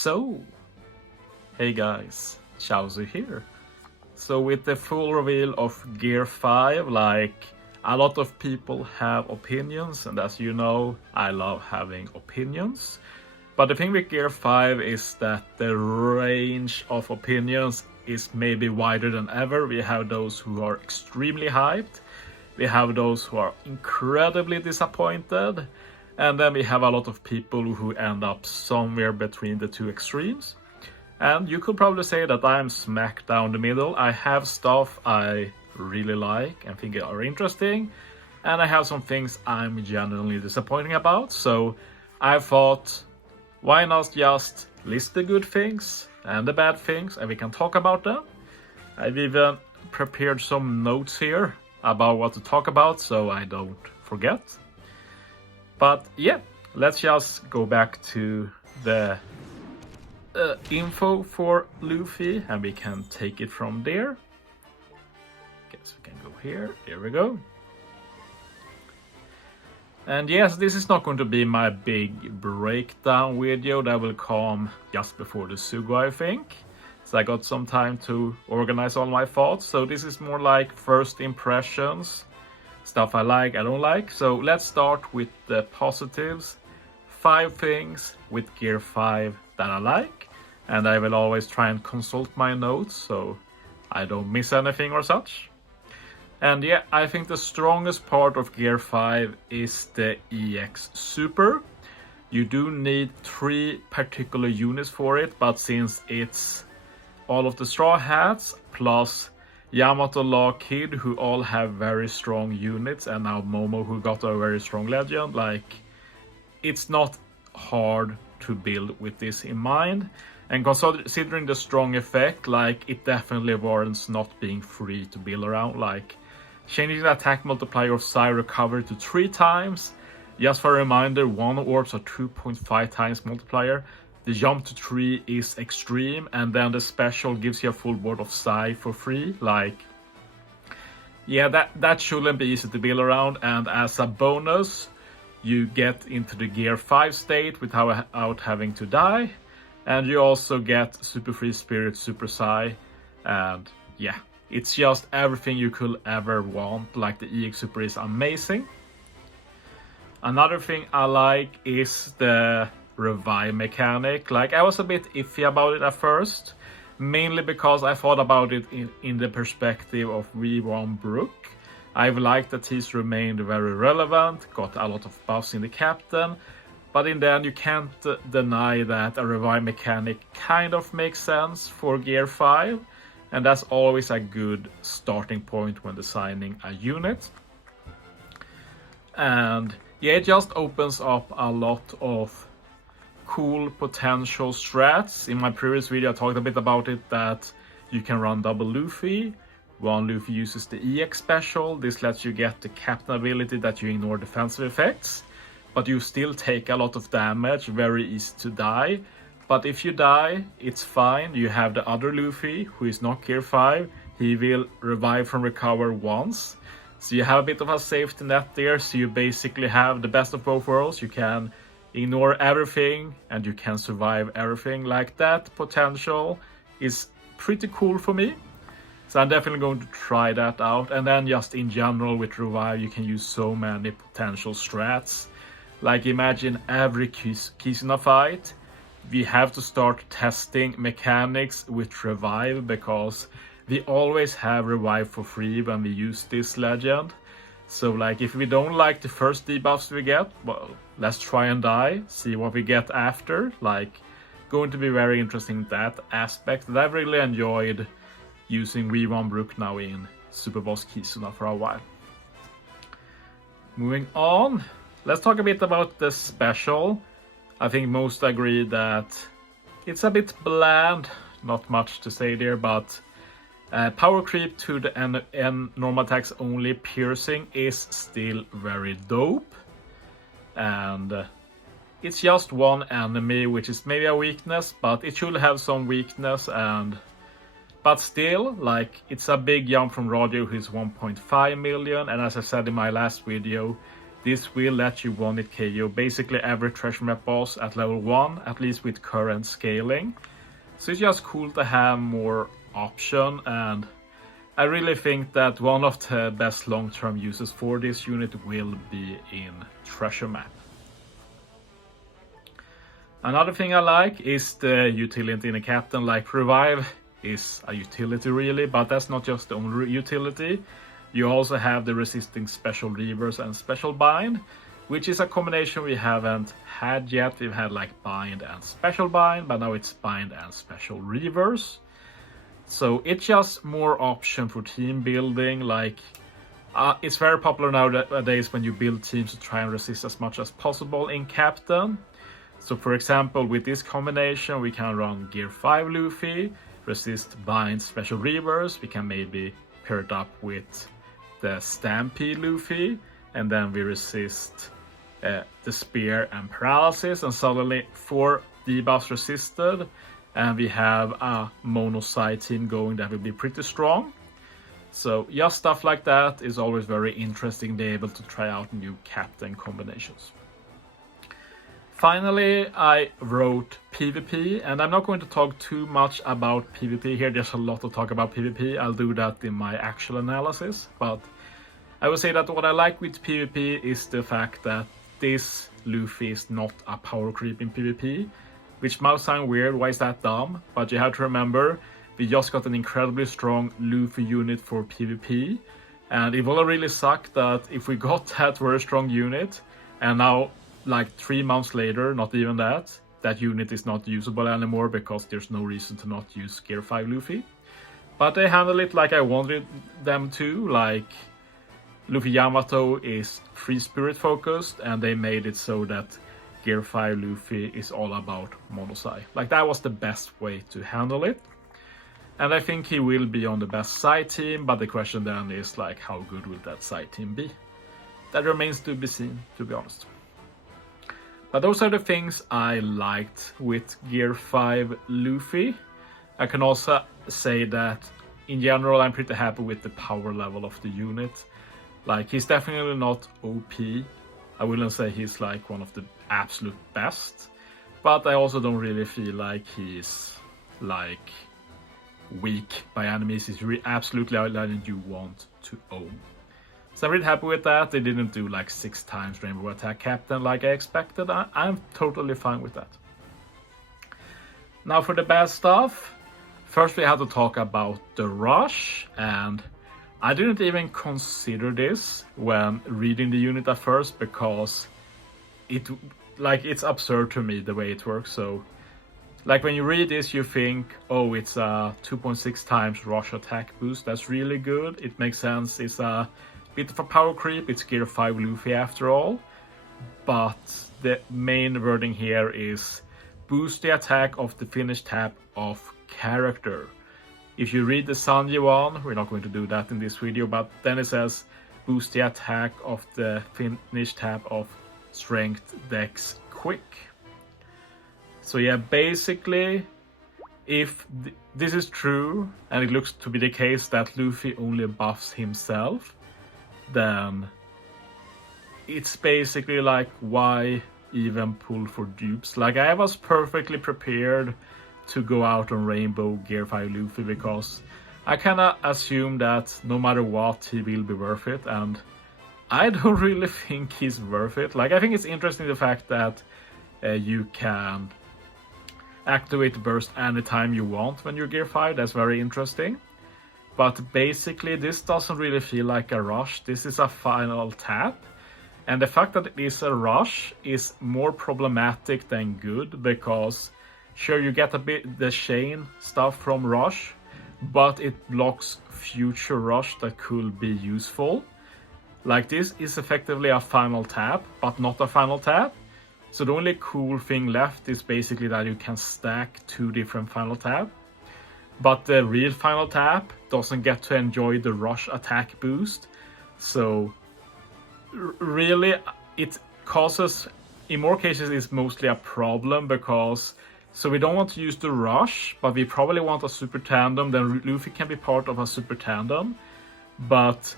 So, hey guys, Chauzu here. So with the full reveal of Gear 5, like a lot of people have opinions, and as you know, I love having opinions. But the thing with Gear 5 is that the range of opinions is maybe wider than ever. We have those who are extremely hyped, we have those who are incredibly disappointed, and then we have a lot of people who end up somewhere between the two extremes. And you could probably say that I'm smack down the middle. I have stuff I really like and think are interesting, and I have some things I'm genuinely disappointed about. So I thought, why not just list the good things and the bad things, and we can talk about them. I've even prepared some notes here about what to talk about so I don't forget. But yeah, let's just go back to the info for Luffy, and we can take it from there. Guess we can go here. Here we go. And yes, this is not going to be my big breakdown video. That will come just before the Sugo, I think. So I got some time to organize all my thoughts. So this is more like first impressions, stuff I like, I don't like. So let's start with the positives. 5 things with Gear 5 that I like. And I will always try and consult my notes so I don't miss anything or such. And yeah, I think the strongest part of Gear 5 is the EX Super. You do need 3 particular units for it, but since it's all of the Straw Hats plus Yamato Law Kid, who all have very strong units, and now Momo, who got a very strong legend, like, it's not hard to build with this in mind. And considering the strong effect, like, it definitely warrants not being free to build around. Like, changing the attack multiplier of Psy recovery to 3 times. Just for a reminder, 1 orbs are 2.5 times multiplier. The jump to 3 is extreme, and then the special gives you a full board of Psy for free. Like, yeah, that shouldn't be easy to build around. And as a bonus, you get into the Gear 5 state without having to die. And you also get Super Free Spirit, Super Psy, and yeah, it's just everything you could ever want. Like, the EX Super is amazing. Another thing I like is the revive mechanic. Like, I was a bit iffy about it at first, mainly because I thought about it in the perspective of V1 Brook. I've liked that he's remained very relevant, got a lot of buffs in the captain, but in the end you can't deny that a revive mechanic kind of makes sense for Gear 5, and that's always a good starting point when designing a unit. And yeah, it just opens up a lot of cool potential strats. In my previous video I talked a bit about it, that you can run double Luffy. One Luffy uses the EX special. This lets you get the captain ability that you ignore defensive effects, but you still take a lot of damage, very easy to die. But if you die, it's fine. You have the other Luffy, who is not Gear 5. He will revive from recover once. So you have a bit of a safety net there. So you basically have the best of both worlds. You can ignore everything and you can survive everything. Like, that potential is pretty cool for me. So I'm definitely going to try that out. And then just in general with revive, you can use so many potential strats. Like, imagine every Kisuna fight, we have to start testing mechanics with revive, because we always have revive for free when we use this legend. So like, if we don't like the first debuffs we get, well, let's try and die, see what we get after. Like, going to be very interesting, that aspect. That I've really enjoyed using V1 Brook now in Super Boss Kisuna for a while. Moving on, let's talk a bit about the special. I think most agree that it's a bit bland, not much to say there, but power creep to the N normal attacks only piercing is still very dope. And it's just one enemy, which is maybe a weakness, but it should have some weakness. But still, like, it's a big jump from Roger, who's 1.5 million, and as I said in my last video, this will let you one-hit KO basically every treasure map boss at level 1, at least with current scaling. So it's just cool to have more option, and I really think that one of the best long-term uses for this unit will be in treasure map. Another thing I like is the utility in a captain. Like revive is a utility really, but that's not just the only utility. You also have the resisting special reverse and special bind, which is a combination we haven't had yet. We've had like bind and special bind, but now it's bind and special reverse. So it's just more option for team building. Like it's very popular nowadays when you build teams to try and resist as much as possible in captain. So for example, with this combination, we can run Gear 5 Luffy, resist bind special reverse. We can maybe pair it up with the Stampede Luffy, and then we resist the spear and paralysis, and suddenly 4 debuffs resisted, and we have a mono side team going that will be pretty strong. So just stuff like that is always very interesting, be able to try out new captain combinations. Finally, I wrote PvP, and I'm not going to talk too much about PvP here. There's a lot to talk about PvP. I'll do that in my actual analysis, but I would say that what I like with PvP is the fact that this Luffy is not a power creep in PvP, which might sound weird. Why is that dumb? But you have to remember, we just got an incredibly strong Luffy unit for PvP, and it will really suck that if we got that very strong unit, and now like 3 months later, not even that unit is not usable anymore because there's no reason to not use Gear 5 Luffy. But they handle it like I wanted them to. Like Luffy Yamato is free spirit focused, and they made it so that Gear 5 Luffy is all about monosai. Like that was the best way to handle it. And I think he will be on the best side team, but the question then is like, how good will that side team be? That remains to be seen, to be honest. But those are the things I liked with Gear 5 Luffy. I can also say that in general I'm pretty happy with the power level of the unit. Like he's definitely not OP. I wouldn't say he's like one of the absolute best. But I also don't really feel like he's like weak by enemies. He's absolutely outlining you want to own. So I'm really happy with that. They didn't do like 6 times Rainbow Attack Captain like I expected. I'm totally fine with that. Now for the bad stuff. First we have to talk about the rush, and I didn't even consider this when reading the unit at first because it's absurd to me the way it works. So like when you read this you think, oh, it's a 2.6 times rush attack boost. That's really good. It makes sense. It's a bit of a power creep. It's Gear 5 Luffy after all. But the main wording here is boost the attack of the finished tap of character. If you read the Sanji one, we're not going to do that in this video, but then it says boost the attack of the finished tap of strength, dex, quick. So yeah, basically, if this is true, and it looks to be the case that Luffy only buffs himself, then it's basically like, why even pull for dupes? Like I was perfectly prepared to go out on Rainbow Gear 5 Luffy because I kinda assume that no matter what he will be worth it, and I don't really think he's worth it. Like I think it's interesting the fact that you can activate burst anytime you want when you're Gear 5. That's very interesting. But basically this doesn't really feel like a rush. This is a final tap. And the fact that it is a rush is more problematic than good because sure you get a bit the chain stuff from rush, but it blocks future rush that could be useful. Like this is effectively a final tap, but not a final tap. So the only cool thing left is basically that you can stack 2 different final tap. But the real final tap doesn't get to enjoy the rush attack boost. So really it causes, in more cases it's mostly a problem because so we don't want to use the rush, but we probably want a super tandem. Then Luffy can be part of a super tandem. But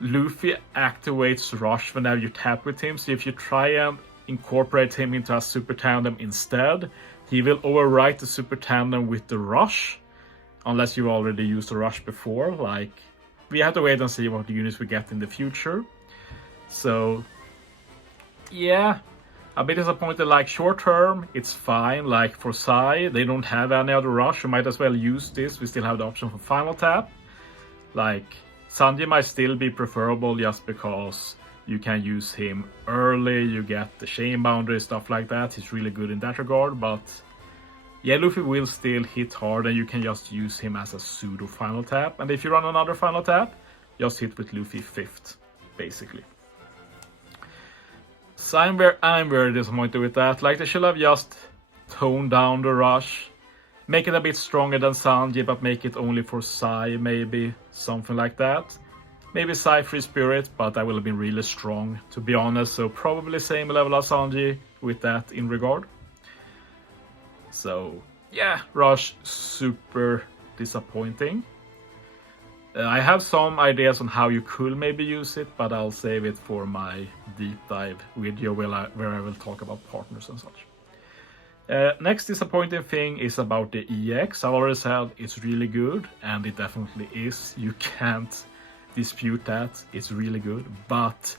Luffy activates Rush whenever you tap with him, so if you try and incorporate him into a super tandem instead, he will overwrite the super tandem with the Rush, unless you already used the Rush before. Like, we have to wait and see what units we get in the future. So yeah, a bit disappointed. Like, short term it's fine. Like for Sai, they don't have any other Rush, you might as well use this. We still have the option for final tap. Like, Sanji might still be preferable just because you can use him early, you get the chain boundary, stuff like that. He's really good in that regard, but yeah, Luffy will still hit hard and you can just use him as a pseudo final tap. And if you run another final tap, just hit with Luffy 5th, basically. So I'm very disappointed with that. Like, they should have just toned down the Rush, make it a bit stronger than Sanji, but make it only for Sai, maybe something like that. Maybe Sai Free Spirit, but that will have been really strong, to be honest. So probably same level as Sanji with that in regard. So yeah, Rush, super disappointing. I have some ideas on how you could maybe use it, but I'll save it for my deep dive video where I will talk about partners and such. Next disappointing thing is about the EX. I've already said it's really good, and it definitely is. You can't dispute that. It's really good, but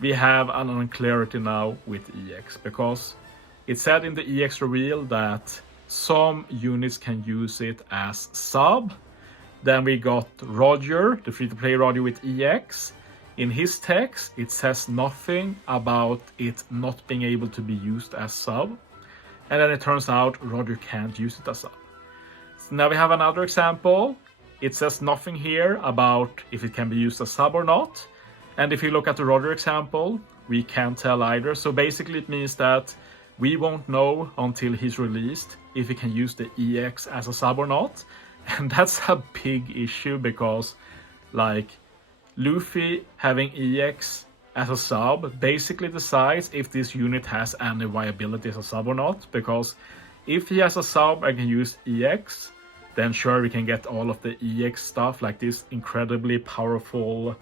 we have an unclarity now with EX, because it said in the EX reveal that some units can use it as sub. Then we got Roger, the free-to-play Roger with EX. In his text, it says nothing about it not being able to be used as sub. And then it turns out Roger can't use it as sub. So now we have another example. It says nothing here about if it can be used as sub or not. And if you look at the Roger example, we can't tell either. So basically it means that we won't know until he's released if he can use the EX as a sub or not. And that's a big issue, because like, Luffy having EX as a sub basically decides if this unit has any viability as a sub or not. Because if he has a sub and can use EX, then sure, we can get all of the EX stuff, like this incredibly powerful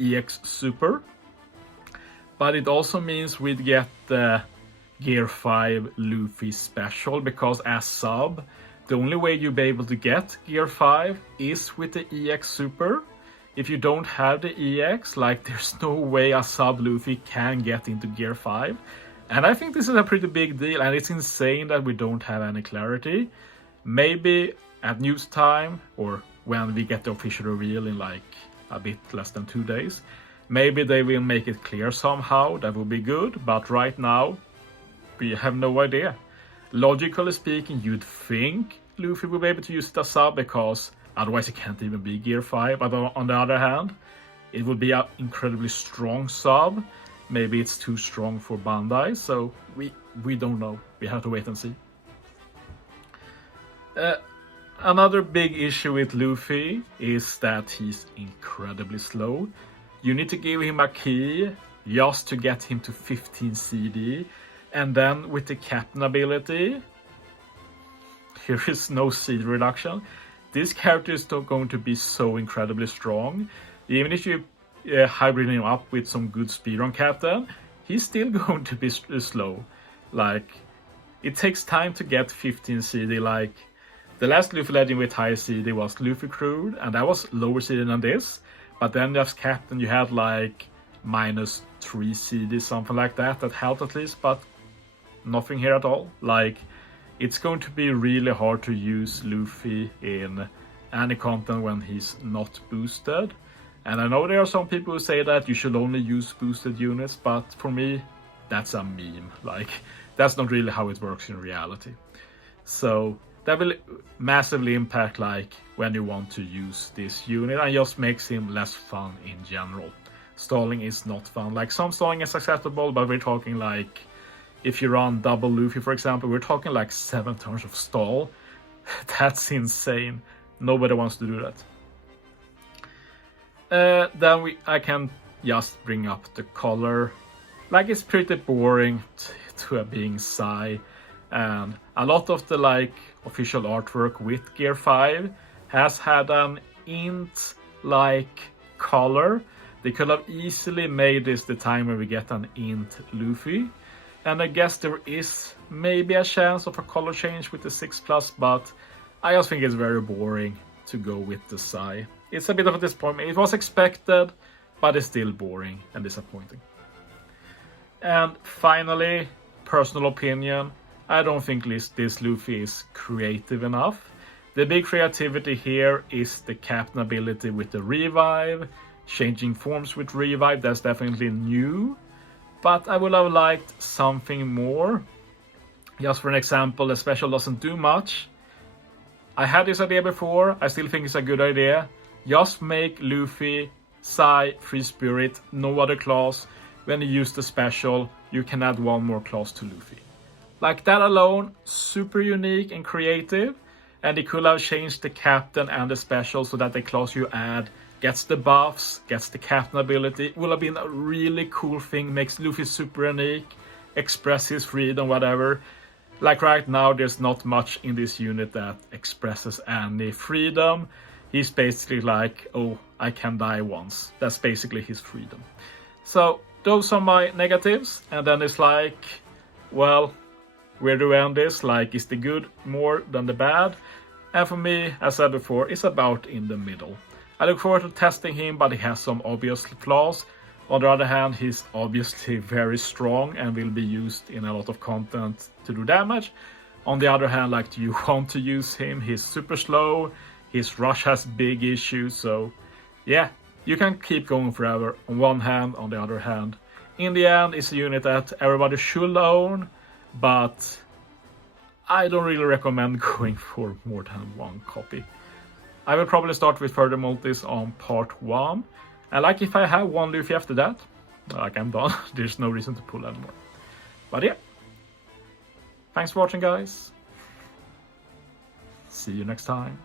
EX super. But it also means we'd get the Gear 5 Luffy special, because as sub, the only way you'll be able to get Gear 5 is with the EX super. If you don't have the EX, like, there's no way a sub Luffy can get into Gear 5. And I think this is a pretty big deal, and it's insane that we don't have any clarity. Maybe at news time, or when we get the official reveal in like a bit less than 2 days, maybe they will make it clear somehow. That would be good, but right now we have no idea. Logically speaking, you'd think Luffy will be able to use it as sub, because otherwise it can't even be Gear 5. But on the other hand, it would be an incredibly strong sub. Maybe it's too strong for Bandai, so we don't know. We have to wait and see. Another big issue with Luffy is that he's incredibly slow. You need to give him a key just to get him to 15 CD. And then with the captain ability, here is no CD reduction. This character is still going to be so incredibly strong. Even if you hybrid him up with some good speed on captain, he's still going to be slow. Like, it takes time to get 15 CD. Like, the last Luffy Legend with high CD was Luffy Crude, and that was lower CD than this. But then as captain, you had like -3 CD, something like that. That helped at least, but nothing here at all. Like, it's going to be really hard to use Luffy in any content when he's not boosted. And I know there are some people who say that you should only use boosted units, but for me, that's a meme. Like, that's not really how it works in reality. So that will massively impact like when you want to use this unit, and just makes him less fun in general. Stalling is not fun. Like, some stalling is acceptable, but we're talking like, if you run double Luffy, for example, we're talking like 7 turns of stall. That's insane. Nobody wants to do that. Then I can just bring up the color. Like, it's pretty boring to being Sai. And a lot of the like official artwork with Gear 5 has had an int like color, They could have easily made this the time where we get an int Luffy. And I guess there is maybe a chance of a color change with the 6+, but I just think it's very boring to go with the Psy. It's a bit of a disappointment. It was expected, but it's still boring and disappointing. And finally, personal opinion, I don't think this Luffy is creative enough. The big creativity here is the captain ability with the revive, changing forms with revive, that's definitely new. But I would have liked something more. Just for an example, the special doesn't do much. I had this idea before, I still think it's a good idea. Just make Luffy, Psy, Free Spirit, no other class. When you use the special, you can add one more class to Luffy. Like that alone, super unique and creative. And they could have changed the captain and the special so that the class you add gets the buffs, gets the captain ability. It would have been a really cool thing, makes Luffy super unique, express his freedom, whatever. Like right now, there's not much in this unit that expresses any freedom. He's basically like, oh, I can die once. That's basically his freedom. So those are my negatives. And then it's like, well, where do we end this? Like, is the good more than the bad? And for me, as I said before, it's about in the middle. I look forward to testing him, but he has some obvious flaws. On the other hand, he's obviously very strong and will be used in a lot of content to do damage. On the other hand, like, do you want to use him? He's super slow, his rush has big issues, so yeah, you can keep going forever on one hand. On the other hand, in the end, it's a unit that everybody should own, but I don't really recommend going for more than one copy. I will probably start with further multis on part 1. And like, if I have one Luffy after that, like, I'm done. There's no reason to pull anymore. But yeah. Thanks for watching, guys. See you next time.